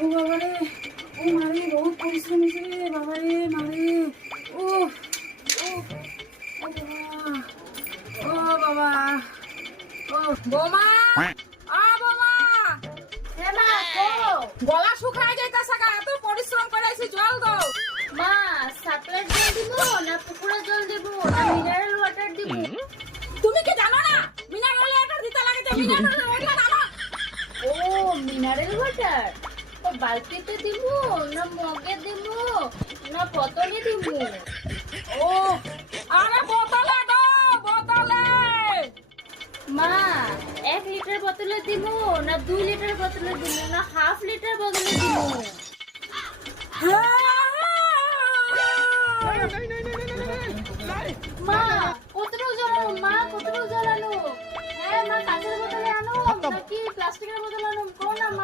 ও বাবারে ও মারে বহুত পরিশ্রম হয়েছে রে বাবারে মারে। ও ও ও বাবা। ও বোমা। আ বোমা। হ্যাঁ মা গলা শুকায় যাইতাছে গা এত পরিশ্রম করে আইছি জল দাও। মা সাপ্লাইয়ের জল দিব না পুকুরের জল দিব না মিনারেল ওয়াটার দিব? তুমি কি জানো না? মিনারেল ওয়াটার দিতে লাগে যে মিনারেল ওয়াটার আনো। ও মিনারেল ওয়াটার বালতিতে দিব না মগে দিব না বোতলে দিব ও আরে বোতলে দাও বোতলে! মা এক লিটার বোতলে দিব না দুই লিটার বোতলে দিব না হাফ লিটার বোতলে দিব মা কতটুকু জ্বালানো মা কতটুকু জ্বালানো হ্যাঁ মা কাঁচের বোতলে আনো নাকি প্লাস্টিকের বোতলে আনো কোন না মা।